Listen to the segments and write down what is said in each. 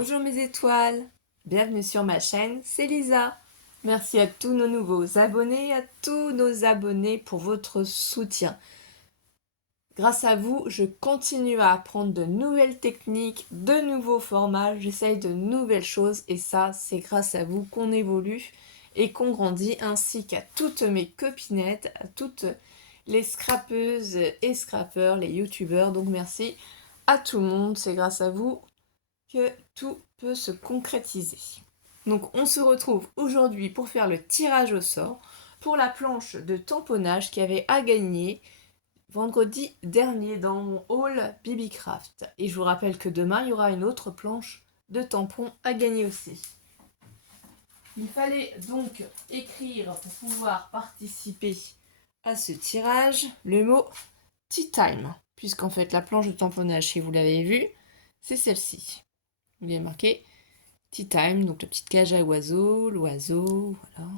Bonjour mes étoiles, bienvenue sur ma chaîne, c'est Lisa. Merci à tous nos nouveaux abonnés, à tous nos abonnés pour votre soutien. Grâce à vous, je continue à apprendre de nouvelles techniques, de nouveaux formats, j'essaye de nouvelles choses et ça, c'est grâce à vous qu'on évolue et qu'on grandit, ainsi qu'à toutes mes copinettes, à toutes les scrapeuses et scrappeurs, les youtubeurs. Donc merci à tout le monde, c'est grâce à vous que tout peut se concrétiser. Donc on se retrouve aujourd'hui pour faire le tirage au sort pour la planche de tamponnage qui avait à gagner vendredi dernier dans mon haul BBcraft. Et je vous rappelle que demain il y aura une autre planche de tampons à gagner aussi. Il fallait donc écrire pour pouvoir participer à ce tirage le mot Tea Time, puisqu'en fait la planche de tamponnage, si vous l'avez vu, c'est celle-ci. Il est marqué Tea Time, donc la petite cage à oiseaux, l'oiseau, voilà.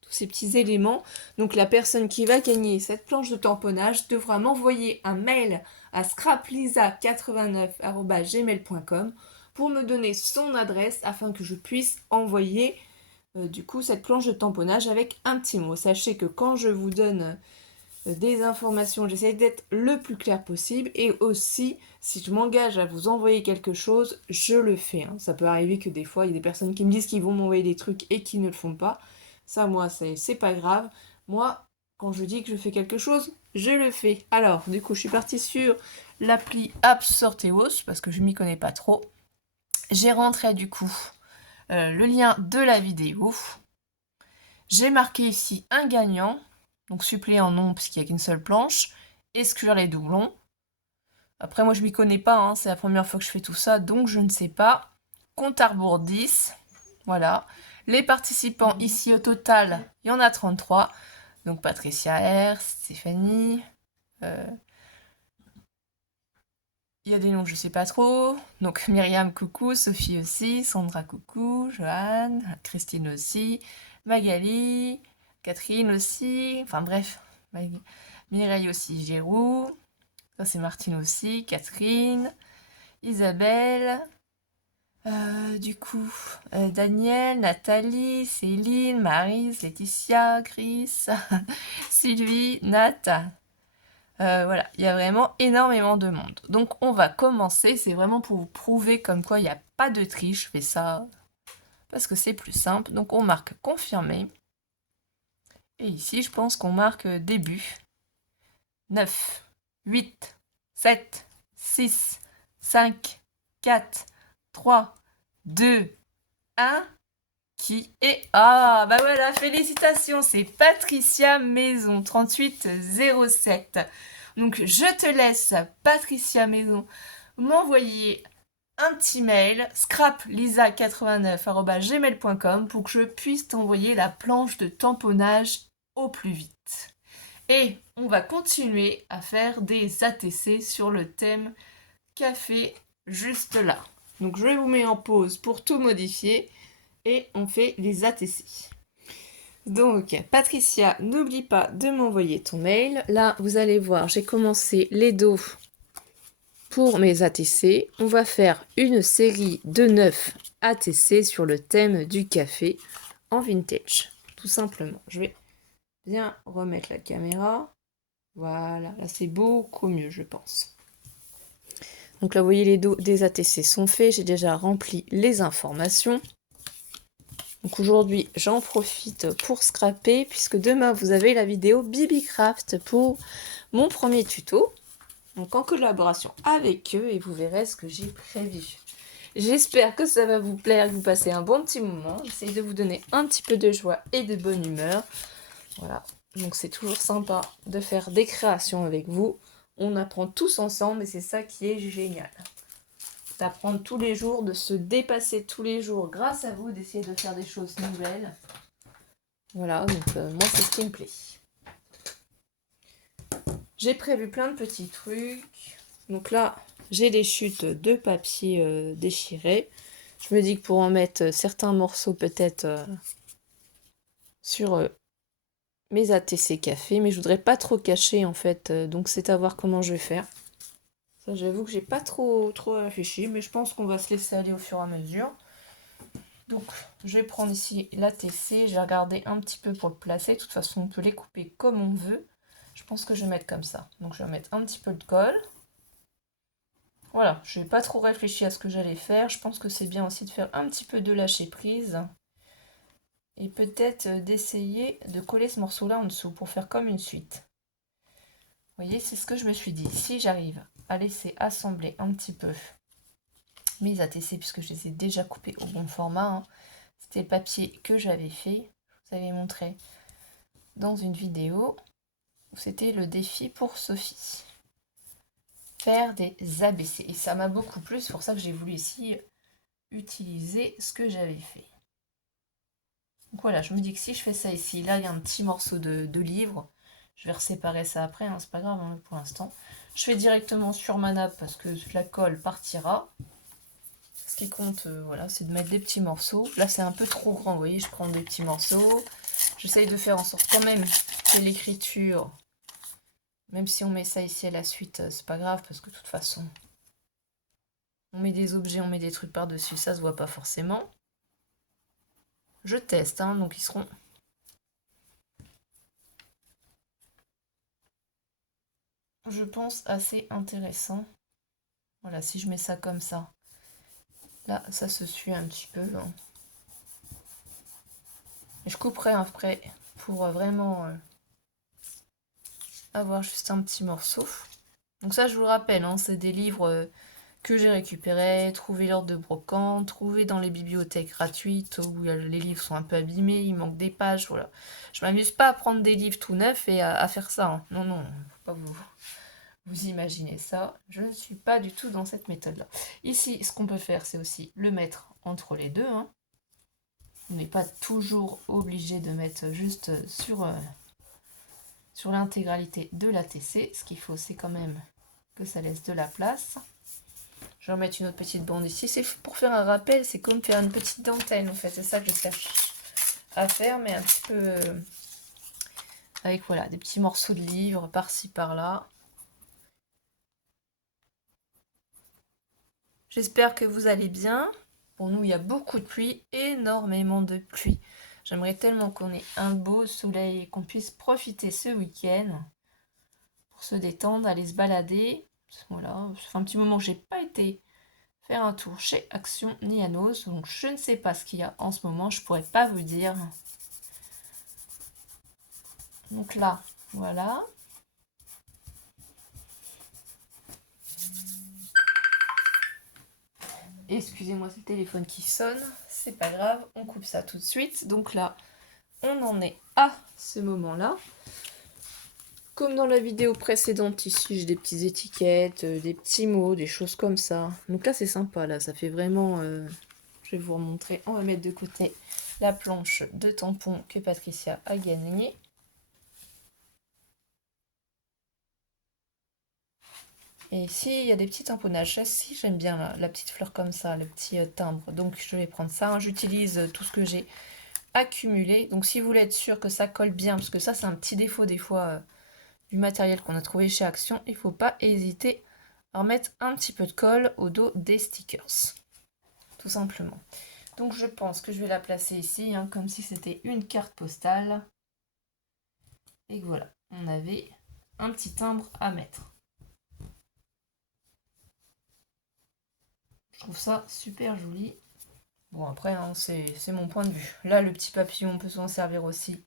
Tous ces petits éléments. Donc la personne qui va gagner cette planche de tamponnage devra m'envoyer un mail à scraplisa89@gmail.com pour me donner son adresse afin que je puisse envoyer du coup cette planche de tamponnage avec un petit mot. Sachez que quand je vous donne des informations, j'essaie d'être le plus clair possible, et aussi si je m'engage à vous envoyer quelque chose, je le fais, hein. Ça peut arriver que des fois il y a des personnes qui me disent qu'ils vont m'envoyer des trucs et qui ne le font pas. Ça, moi, c'est pas grave. Moi, quand je dis que je fais quelque chose, je le fais. Alors du coup je suis partie sur l'appli Apps Sorteos parce que je m'y connais pas trop. J'ai rentré du coup le lien de la vidéo. J'ai marqué ici un gagnant, donc suppléant non puisqu'il n'y a qu'une seule planche, exclure les doublons. Après moi je m'y connais pas, hein, c'est la première fois que je fais tout ça, donc je ne sais pas. Compte à rebours 10, voilà. Les participants ici au total, il y en a 33. Donc Patricia R, Stéphanie, il y a des noms que je sais pas trop. Donc Myriam, coucou, Sophie aussi, Sandra, coucou, Joanne, Christine aussi, Magali, Catherine aussi, enfin bref, Mireille aussi, Gérou, ça c'est Martine aussi, Catherine, Isabelle, Daniel, Nathalie, Céline, Marise, Laetitia, Chris, Sylvie, Nat. Voilà, il y a vraiment énormément de monde. Donc on va commencer, c'est vraiment pour vous prouver comme quoi il n'y a pas de triche. Je fais ça parce que c'est plus simple. Donc on marque confirmer. Et ici, je pense qu'on marque début. 9, 8, 7, 6, 5, 4, 3, 2, 1. Qui est... Ah, bah voilà, félicitations, c'est Patricia Maison, 3807. Donc, je te laisse, Patricia Maison, m'envoyer un petit mail, scraplisa89@gmail.com, pour que je puisse t'envoyer la planche de tamponnage au plus vite. Et on va continuer à faire des ATC sur le thème café juste là. Donc, je vous mets en pause pour tout modifier et on fait les ATC. Donc, Patricia, n'oublie pas de m'envoyer ton mail. Là, vous allez voir, j'ai commencé les dos pour mes ATC. On va faire une série de 9 ATC sur le thème du café en vintage, tout simplement. Je vais bien remettre la caméra. Voilà, là c'est beaucoup mieux, je pense. Donc là, vous voyez, les dos des ATC sont faits. J'ai déjà rempli les informations. Donc aujourd'hui, j'en profite pour scraper, puisque demain, vous avez la vidéo BBcraft pour mon premier tuto. Donc en collaboration avec eux, et vous verrez ce que j'ai prévu. J'espère que ça va vous plaire, que vous passez un bon petit moment. J'essaie de vous donner un petit peu de joie et de bonne humeur. Voilà, donc c'est toujours sympa de faire des créations avec vous. On apprend tous ensemble et c'est ça qui est génial. D'apprendre tous les jours, de se dépasser tous les jours grâce à vous, d'essayer de faire des choses nouvelles. Voilà, donc moi c'est ce qui me plaît. J'ai prévu plein de petits trucs. Donc là, j'ai des chutes de papier déchirées. Je me dis que pour en mettre certains morceaux peut-être sur mes ATC café, mais je voudrais pas trop cacher en fait, donc c'est à voir comment je vais faire. Ça, j'avoue que j'ai pas trop réfléchi, mais je pense qu'on va se laisser aller au fur et à mesure. Donc, je vais prendre ici l'ATC. J'ai regardé un petit peu pour le placer. De toute façon, on peut les couper comme on veut. Je pense que je vais mettre comme ça. Donc, je vais mettre un petit peu de colle. Voilà, je n'ai pas trop réfléchi à ce que j'allais faire. Je pense que c'est bien aussi de faire un petit peu de lâcher prise. Et peut-être d'essayer de coller ce morceau-là en dessous pour faire comme une suite. Vous voyez, c'est ce que je me suis dit. Si j'arrive à laisser assembler un petit peu mes ATC, puisque je les ai déjà coupés au bon format, hein. C'était le papier que j'avais fait. Je vous avais montré dans une vidéo où c'était le défi pour Sophie. Faire des ABC. Et ça m'a beaucoup plu, c'est pour ça que j'ai voulu ici utiliser ce que j'avais fait. Donc voilà, je me dis que si je fais ça ici, là il y a un petit morceau de livre. Je vais reséparer ça après, hein, c'est pas grave hein, pour l'instant. Je fais directement sur ma nappe parce que la colle partira. Ce qui compte, voilà, c'est de mettre des petits morceaux. Là c'est un peu trop grand, vous voyez, je prends des petits morceaux. J'essaye de faire en sorte quand même que l'écriture, même si on met ça ici à la suite, c'est pas grave parce que de toute façon, on met des objets, on met des trucs par-dessus, ça se voit pas forcément. Je teste, hein, donc ils seront... je pense assez intéressants. Voilà, si je mets ça comme ça, là, ça se suit un petit peu. Hein. Et je couperai après pour vraiment avoir juste un petit morceau. Donc ça, je vous rappelle, hein, c'est des livres que j'ai récupérés, trouvés lors de brocante, trouvés dans les bibliothèques gratuites où les livres sont un peu abîmés, il manque des pages, voilà. Je m'amuse pas à prendre des livres tout neufs et à faire ça. Hein. Non, non, faut pas vous imaginez ça. Je ne suis pas du tout dans cette méthode-là. Ici, ce qu'on peut faire, c'est aussi le mettre entre les deux. Hein. On n'est pas toujours obligé de mettre juste sur l'intégralité de l'ATC. Ce qu'il faut, c'est quand même que ça laisse de la place. Je vais remettre une autre petite bande ici. C'est pour faire un rappel, c'est comme faire une petite dentelle en fait. C'est ça que je cherche à faire, mais un petit peu avec voilà, des petits morceaux de livres par-ci par-là. J'espère que vous allez bien. Pour nous, il y a beaucoup de pluie, énormément de pluie. J'aimerais tellement qu'on ait un beau soleil et qu'on puisse profiter ce week-end pour se détendre, aller se balader. Voilà, ça fait un petit moment que j'ai pas été faire un tour chez Action ni à Nos, donc je ne sais pas ce qu'il y a en ce moment, je pourrais pas vous dire. Donc là, voilà. Excusez-moi, c'est le téléphone qui sonne, c'est pas grave, on coupe ça tout de suite. Donc là, on en est à ce moment-là. Comme dans la vidéo précédente, ici j'ai des petites étiquettes, des petits mots, des choses comme ça. Donc là c'est sympa, là ça fait vraiment... je vais vous remontrer, on va mettre de côté la planche de tampons que Patricia a gagnée. Et ici il y a des petits tamponnages, ça si j'aime bien la petite fleur comme ça, le petit timbre. Donc je vais prendre ça, hein. J'utilise tout ce que j'ai accumulé. Donc si vous voulez être sûr que ça colle bien, parce que ça c'est un petit défaut des fois... du matériel qu'on a trouvé chez Action, il ne faut pas hésiter à remettre un petit peu de colle au dos des stickers. Tout simplement. Donc je pense que je vais la placer ici, hein, comme si c'était une carte postale. Et que voilà, on avait un petit timbre à mettre. Je trouve ça super joli. Bon après, hein, c'est mon point de vue. Là, le petit papillon, on peut s'en servir aussi.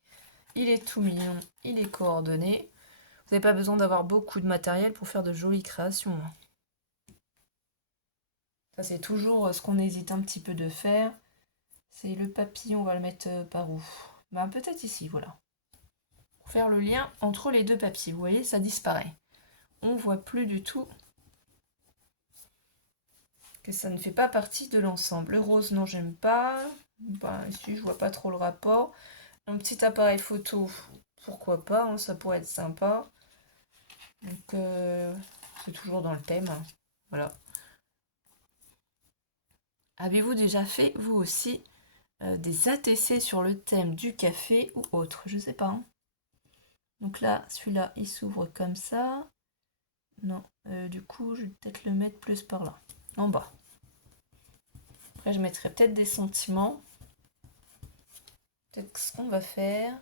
Il est tout mignon, il est coordonné. Vous n'avez pas besoin d'avoir beaucoup de matériel pour faire de jolies créations. Ça, c'est toujours ce qu'on hésite un petit peu de faire. C'est le papillon, on va le mettre par où? Ben, peut-être ici, voilà. Pour faire le lien entre les deux papiers. Vous voyez, ça disparaît. On voit plus du tout que ça ne fait pas partie de l'ensemble. Le rose, non, j'aime pas. Ben, ici, je vois pas trop le rapport. Un petit appareil photo, pourquoi pas, hein, ça pourrait être sympa. Donc, c'est toujours dans le thème. Hein. Voilà. Avez-vous déjà fait, vous aussi, des ATC sur le thème du café ou autre? Je sais pas. Hein. Donc là, celui-là, il s'ouvre comme ça. Non, du coup, je vais peut-être le mettre plus par là, en bas. Après, je mettrai peut-être des sentiments. Peut-être ce qu'on va faire.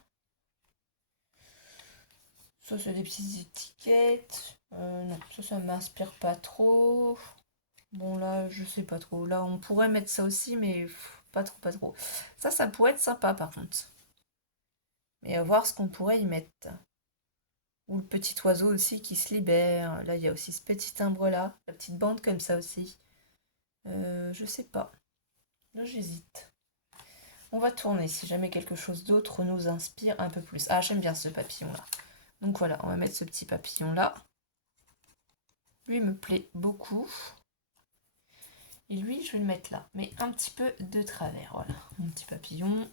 Ça, c'est des petites étiquettes. Non, ça m'inspire pas trop. Bon, là, je sais pas trop. Là, on pourrait mettre ça aussi, mais pas trop, pas trop. Ça pourrait être sympa, par contre. Mais à voir ce qu'on pourrait y mettre. Ou le petit oiseau aussi qui se libère. Là, il y a aussi ce petit timbre-là. La petite bande comme ça aussi. Je sais pas. Là, j'hésite. On va tourner si jamais quelque chose d'autre nous inspire un peu plus. Ah, j'aime bien ce papillon-là. Donc voilà, on va mettre ce petit papillon-là. Lui me plaît beaucoup. Et lui, je vais le mettre là, mais un petit peu de travers. Voilà, mon petit papillon.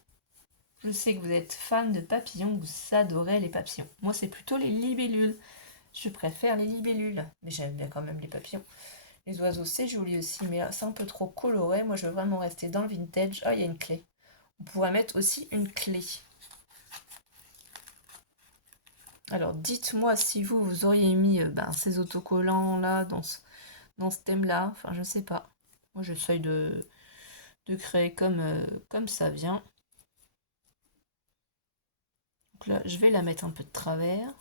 Je sais que vous êtes fan de papillons, vous adorez les papillons. Moi, c'est plutôt les libellules. Je préfère les libellules, mais j'aime bien quand même les papillons. Les oiseaux, c'est joli aussi, mais c'est un peu trop coloré. Moi, je veux vraiment rester dans le vintage. Ah, il y a une clé. On pourrait mettre aussi une clé. Alors, dites-moi si vous auriez mis ces autocollants là, dans ce thème-là. Enfin, je sais pas. Moi, j'essaye de créer comme ça vient. Donc là, je vais la mettre un peu de travers.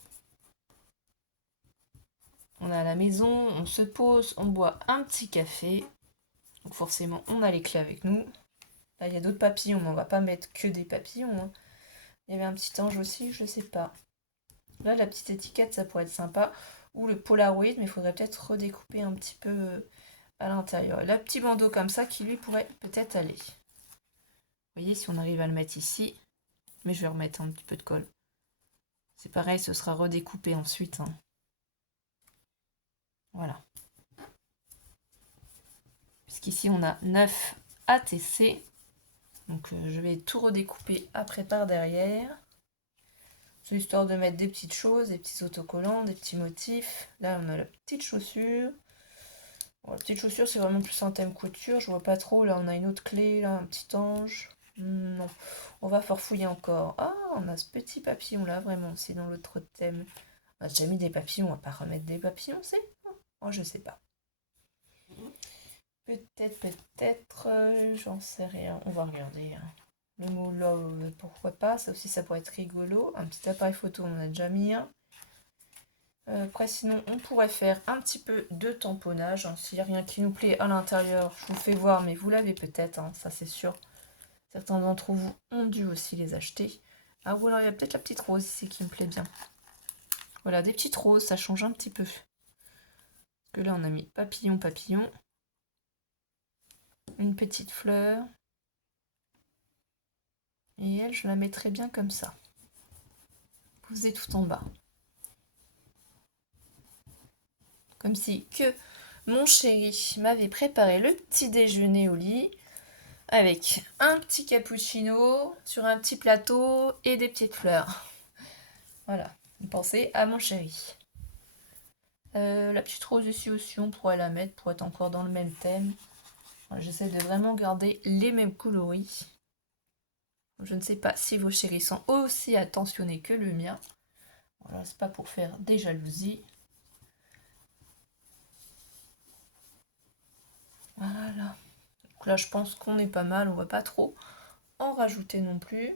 On est à la maison, on se pose, on boit un petit café. Donc forcément, on a les clés avec nous. Là, il y a d'autres papillons, mais on va pas mettre que des papillons, hein. Il y avait un petit ange aussi, je sais pas. Là, la petite étiquette, ça pourrait être sympa. Ou le Polaroid, mais il faudrait peut-être redécouper un petit peu à l'intérieur. Et là, petit bandeau comme ça qui lui pourrait peut-être aller. Vous voyez, si on arrive à le mettre ici. Mais je vais remettre un petit peu de colle. C'est pareil, ce sera redécoupé ensuite, hein. Voilà. Puisqu'ici, on a 9 ATC. Donc, je vais tout redécouper après par derrière. C'est histoire de mettre des petites choses, des petits autocollants, des petits motifs. Là, on a la petite chaussure. Bon, la petite chaussure, c'est vraiment plus un thème couture. Je vois pas trop. Là, on a une autre clé, là, un petit ange. Non, on va farfouiller encore. Ah, on a ce petit papillon-là, vraiment, c'est dans l'autre thème. On a déjà mis des papillons, on va pas remettre des papillons, c'est? Oh, je sais pas. Peut-être, j'en sais rien. On va regarder, hein. Le mot love, pourquoi pas? Ça aussi, ça pourrait être rigolo. Un petit appareil photo, on en a déjà mis un. Après, sinon, on pourrait faire un petit peu de tamponnage, hein. S'il n'y a rien qui nous plaît à l'intérieur, je vous fais voir, mais vous l'avez peut-être, hein, ça c'est sûr. Certains d'entre vous ont dû aussi les acheter. Ah, ou alors il y a peut-être la petite rose ici qui me plaît bien. Voilà, des petites roses, ça change un petit peu. Parce que là, on a mis papillon, papillon. Une petite fleur. Et elle, je la mettrai bien comme ça. Posée tout en bas. Comme si que mon chéri m'avait préparé le petit déjeuner au lit. Avec un petit cappuccino sur un petit plateau et des petites fleurs. Voilà, pensez à mon chéri. La petite rose ici aussi, on pourrait la mettre pour être encore dans le même thème. Voilà, j'essaie de vraiment garder les mêmes coloris. Je ne sais pas si vos chéris sont aussi attentionnés que le mien. Voilà, c'est pas pour faire des jalousies. Voilà. Donc là, je pense qu'on est pas mal. On va pas trop en rajouter non plus.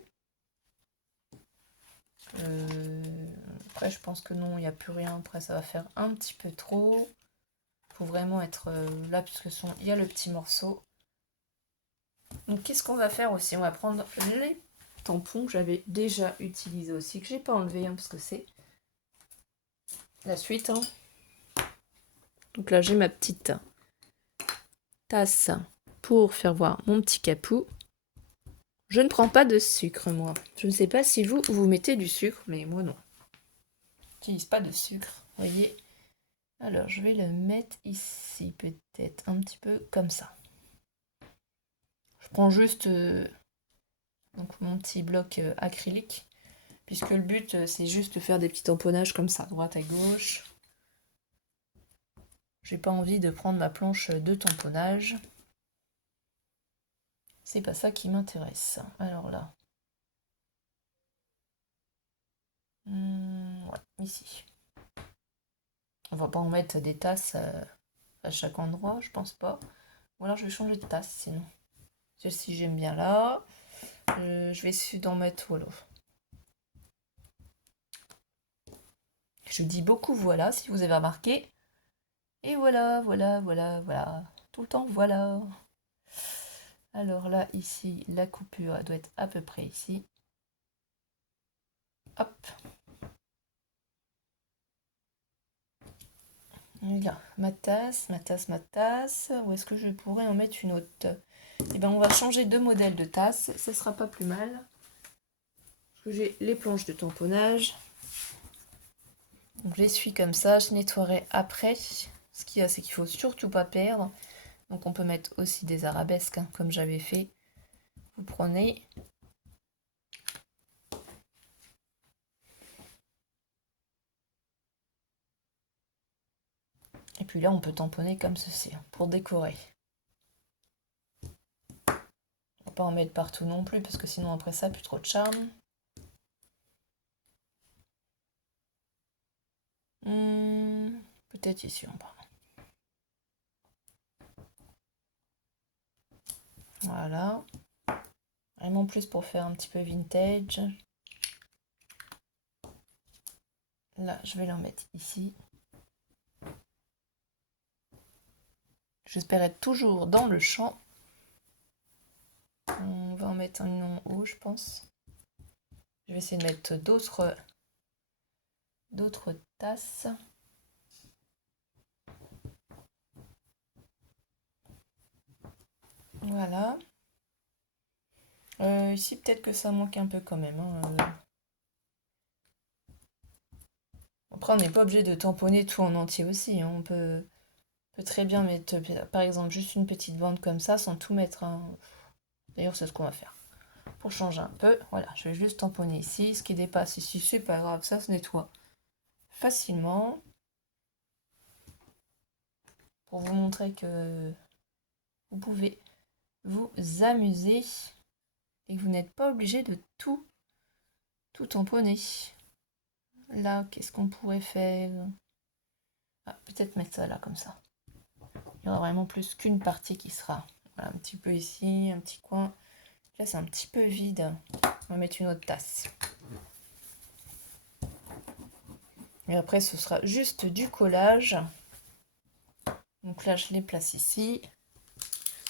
Après, je pense que non, il n'y a plus rien. Après, ça va faire un petit peu trop. Faut vraiment être là, puisque il y a le petit morceau. Donc, qu'est-ce qu'on va faire aussi? On va prendre les tampons que j'avais déjà utilisés aussi, que j'ai pas enlevé, hein, parce que c'est la suite, hein. Donc là, j'ai ma petite tasse pour faire voir mon petit capou. Je ne prends pas de sucre, moi. Je ne sais pas si vous mettez du sucre, mais moi non. J'utilise pas de sucre, vous voyez. Alors, je vais le mettre ici, peut-être un petit peu comme ça. Je prends juste donc mon petit bloc acrylique, puisque le but, c'est juste de faire des petits tamponnages comme ça, droite à gauche. J'ai pas envie de prendre ma planche de tamponnage. C'est pas ça qui m'intéresse. Alors là. Ouais, ici. On va pas en mettre des tasses à chaque endroit, je pense pas. Ou alors je vais changer de tasse sinon. Celle-ci j'aime bien là. Je vais essayer d'en mettre voilà. Je dis beaucoup voilà si vous avez remarqué. Et voilà, voilà, voilà, voilà. Tout le temps voilà. Alors là, ici, la coupure elle doit être à peu près ici. Hop. Là, ma tasse, ma tasse, ma tasse. Où est-ce que je pourrais en mettre une autre? Eh bien, on va changer de modèle de tasse. Ce sera pas plus mal. Parce que j'ai les planches de tamponnage. Donc, je l'essuie comme ça. Je nettoierai après. Ce qu'il y a, c'est qu'il faut surtout pas perdre. Donc, on peut mettre aussi des arabesques, hein, comme j'avais fait. Vous prenez. Et puis là, on peut tamponner comme ceci, hein, pour décorer. On va pas en mettre partout non plus, parce que sinon après ça, plus trop de charme. Peut-être ici, on prend. Voilà. Vraiment plus pour faire un petit peu vintage. Là, je vais l'en mettre ici. J'espère être toujours dans le champ. On va en mettre un en haut, je pense. Je vais essayer de mettre d'autres tasses. Voilà. Ici, peut-être que ça manque un peu quand même, hein. Après, on n'est pas obligé de tamponner tout en entier aussi, hein. On peut très bien mettre, par exemple, juste une petite bande comme ça, sans tout mettre, hein. D'ailleurs, c'est ce qu'on va faire. Pour changer un peu, voilà, je vais juste tamponner ici. Ce qui dépasse ici, c'est pas grave, ça se nettoie facilement. Pour vous montrer que vous pouvez vous amuser et que vous n'êtes pas obligé de tout tamponner. Là, qu'est-ce qu'on pourrait faire? Ah, peut-être mettre ça là, comme ça. Il y aura vraiment plus qu'une partie qui sera. Voilà, un petit peu ici, un petit coin. Là, c'est un petit peu vide. On va mettre une autre tasse. Et après, ce sera juste du collage. Donc là, je les place ici.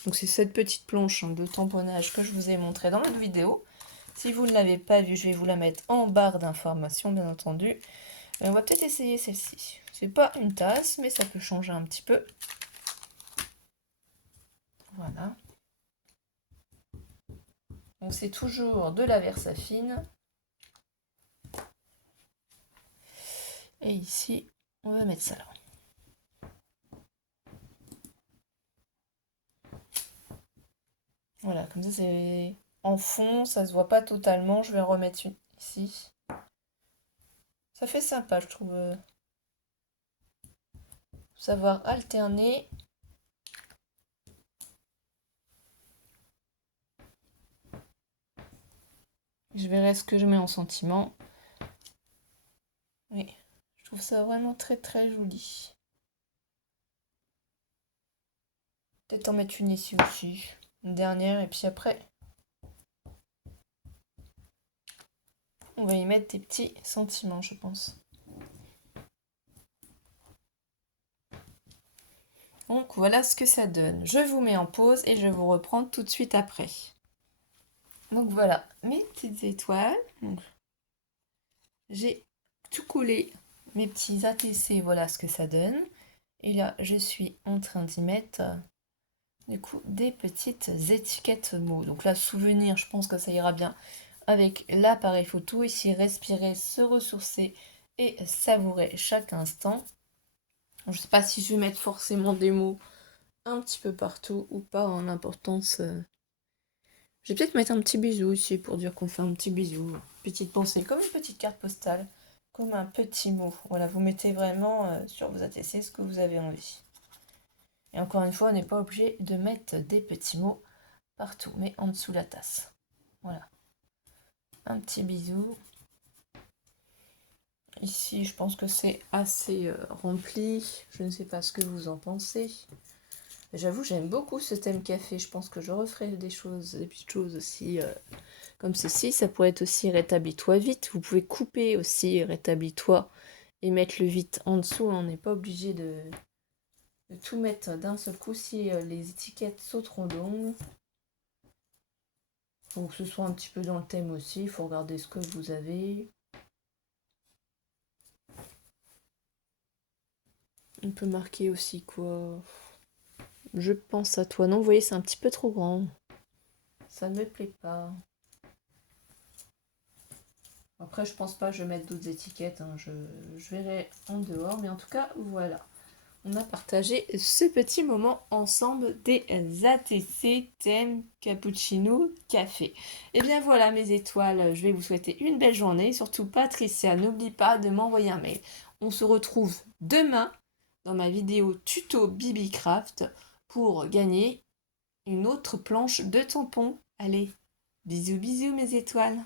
Donc c'est cette petite planche de tamponnage que je vous ai montré dans l'autre vidéo. Si vous ne l'avez pas vue, je vais vous la mettre en barre d'informations, bien entendu. Mais on va peut-être essayer celle-ci. C'est pas une tasse, mais ça peut changer un petit peu. Voilà. Donc c'est toujours de la Versafine. Et ici, on va mettre ça là. Voilà, comme ça c'est en fond, ça se voit pas totalement. Je vais en remettre une ici. Ça fait sympa, je trouve. Savoir alterner. Je verrai ce que je mets en sentiment. Oui, je trouve ça vraiment très très joli. Peut-être en mettre une ici aussi. Une dernière, et puis après, on va y mettre des petits sentiments, je pense. Donc voilà ce que ça donne. Je vous mets en pause et je vous reprends tout de suite après. Donc voilà, mes petites étoiles. J'ai tout collé, mes petits ATC, voilà ce que ça donne. Et là, je suis en train d'y mettre du coup des petites étiquettes mots. Donc là, souvenir, je pense que ça ira bien avec l'appareil photo. Ici, respirer, se ressourcer et savourer chaque instant. Je ne sais pas si je vais mettre forcément des mots un petit peu partout ou pas en importance. Je vais peut-être mettre un petit bisou ici pour dire qu'on fait un petit bisou. Petite pensée, comme une petite carte postale, comme un petit mot. Voilà, vous mettez vraiment sur vos ATC ce que vous avez envie. Et encore une fois, on n'est pas obligé de mettre des petits mots partout, mais en dessous la tasse. Voilà. Un petit bisou. Ici, je pense que c'est assez rempli. Je ne sais pas ce que vous en pensez. J'avoue, j'aime beaucoup ce thème café. Je pense que je referai des petites choses aussi comme ceci. Ça pourrait être aussi rétablis-toi vite. Vous pouvez couper aussi rétablis-toi et mettre le vite en dessous. On n'est pas obligé de tout mettre d'un seul coup si les étiquettes sont trop longues. Faut que ce soit un petit peu dans le thème aussi. Il faut regarder ce que vous avez. On peut marquer aussi quoi. Je pense à toi. Non, vous voyez, c'est un petit peu trop grand. Ça ne me plaît pas. Après, je pense pas que je vais mettre d'autres étiquettes. Hein. Je verrai en dehors. Mais en tout cas, voilà. On a partagé ce petit moment ensemble des ATC thème cappuccino café. Et bien voilà mes étoiles, je vais vous souhaiter une belle journée. Surtout Patricia, n'oublie pas de m'envoyer un mail. On se retrouve demain dans ma vidéo tuto BibiCraft pour gagner une autre planche de tampon. Allez, bisous bisous mes étoiles.